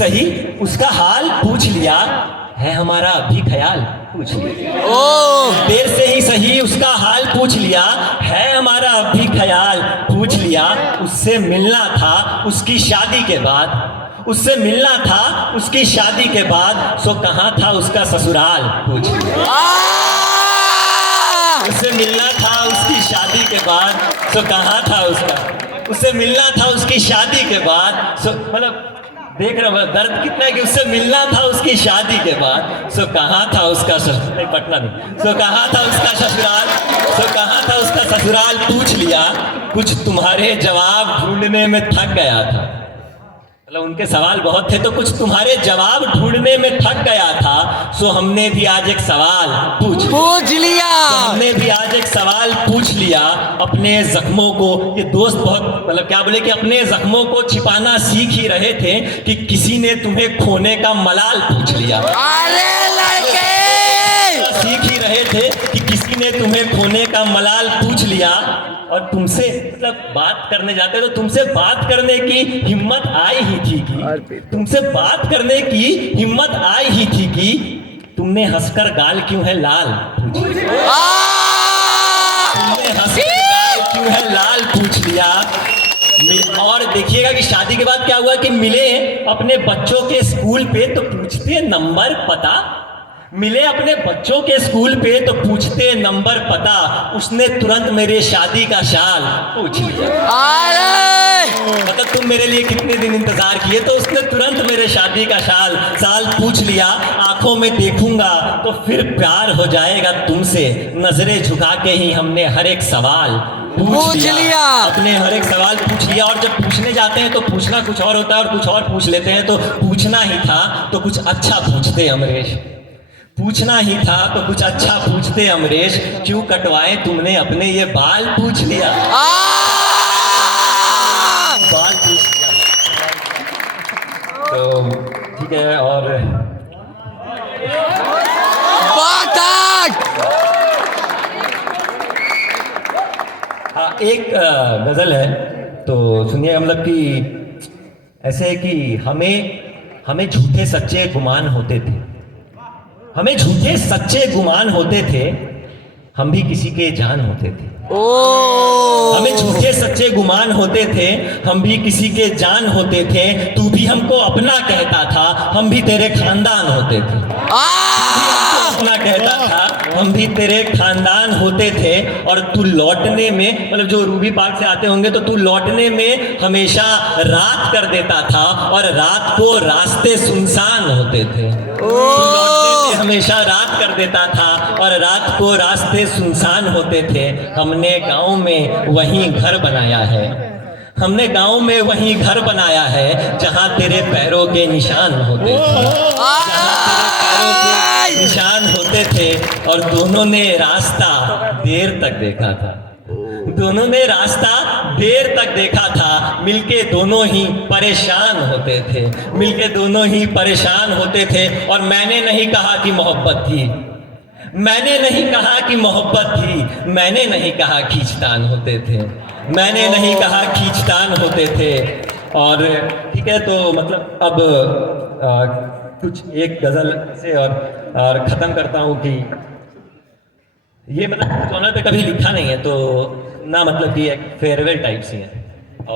सही उसका हाल पूछ लिया, है हमारा अभी ख्याल पूछ लिया। देर से ही सही उसका हाल पूछ लिया, है हमारा अभी ख्याल पूछ लिया। उससे मिलना था उसकी शादी के बाद, उससे मिलना था उसकी शादी के बाद, सो कहाँ था उसका ससुराल पूछ लिया। उससे मिलना था उसकी शादी के बाद, सो कहाँ था उसका, उससे मिलना था उसकी शादी के बाद, सो मतलब देख रहे हो दर्द कितना है कि उससे मिलना था उसकी शादी के बाद, सो कहाँ था उसका पटना नहीं, सो कहाँ था उसका ससुराल, सो कहाँ था उसका ससुराल पूछ लिया। कुछ तुम्हारे जवाब ढूंढने में थक गया था, मतलब उनके सवाल बहुत थे तो कुछ तुम्हारे जवाब ढूंढने में थक गया था, सो हमने भी आज एक सवाल पूछ लिया। तो हमने भी आज एक सवाल पूछ लिया अपने जख्मों को। ये दोस्त बहुत मतलब क्या बोले कि अपने जख्मों को छिपाना सीख ही रहे थे कि किसी ने तुम्हें खोने का मलाल पूछ लिया। सीख ही रहे थे कि किसी ने तुम्हें खोने का मलाल पूछ लिया। और तुमसे मतलब बात करने जाते तो तुमसे बात करने की हिम्मत आई ही थी कि, तुमसे बात करने की हिम्मत आई ही थी कि तुमने हंसकर गाल क्यों है लाल पूछ लिया। तुमने हंसकर गाल क्यों है लाल पूछ लिया। और देखिएगा कि शादी के बाद क्या हुआ कि मिले अपने बच्चों के स्कूल पे तो पूछते नंबर पता, मिले अपने बच्चों के स्कूल पे तो पूछते नंबर पता, उसने तुरंत मेरे शादी का शाल पूछ लिया। मतलब तुम मेरे लिए कितने दिन इंतजार किए, तो उसने तुरंत मेरे शादी का साल पूछ लिया। आंखों में देखूंगा तो फिर प्यार हो जाएगा तुमसे, नजरें झुका के ही हमने हर एक सवाल पूछ लिया। अपने हर एक सवाल पूछ लिया। और जब पूछने जाते हैं तो पूछना कुछ और होता है और कुछ और पूछ लेते हैं, तो पूछना ही था तो कुछ अच्छा पूछते अमरेश, पूछना ही था तो कुछ अच्छा पूछते अमरेश, क्यों कटवाए तुमने अपने ये बाल पूछ लिया। बाल पूछ लिया। तो ठीक है। और हाँ, एक गजल है तो सुनिए। मतलब कि ऐसे है कि हमें झूठे सच्चे गुमान होते थे, हमें झूठे सच्चे गुमान होते थे, हम भी किसी के जान होते थे। हमें झूठे सच्चे गुमान होते थे, हम भी किसी के जान होते थे। तू भी हमको अपना कहता था, हम भी तेरे खानदान होते थे। अपना कहता था, हम भी तेरे खानदान होते थे। और तू लौटने में, मतलब जो रूबी पार्क से आते होंगे तो तू लौटने में हमेशा रात कर देता था, और रात को रास्ते सुनसान होते थे। हमेशा रात कर देता था और रात को रास्ते सुनसान होते थे। हमने गांव में वहीं घर बनाया है, हमने गांव में वहीं घर बनाया है, जहां तेरे पैरों के निशान होते थे, जहां तेरे पैरों के निशान होते थे। और दोनों ने रास्ता देर तक देखा था, दोनों ने रास्ता देर तक देखा था। मिलके दोनों ही परेशान होते थे, मिलके दोनों ही परेशान होते थे। और मैंने नहीं कहा कि मोहब्बत थी, मैंने नहीं कहा कि मोहब्बत थी, मैंने नहीं कहा खींचतान होते थे, मैंने नहीं कहा खींचतान होते थे। और ठीक है, तो मतलब अब कुछ एक गजल से और ख़त्म करता हूँ कि ये मतलब जॉनर पे कभी लिखा नहीं है, तो ना मतलब कि एक फेयरवेल टाइप सी है।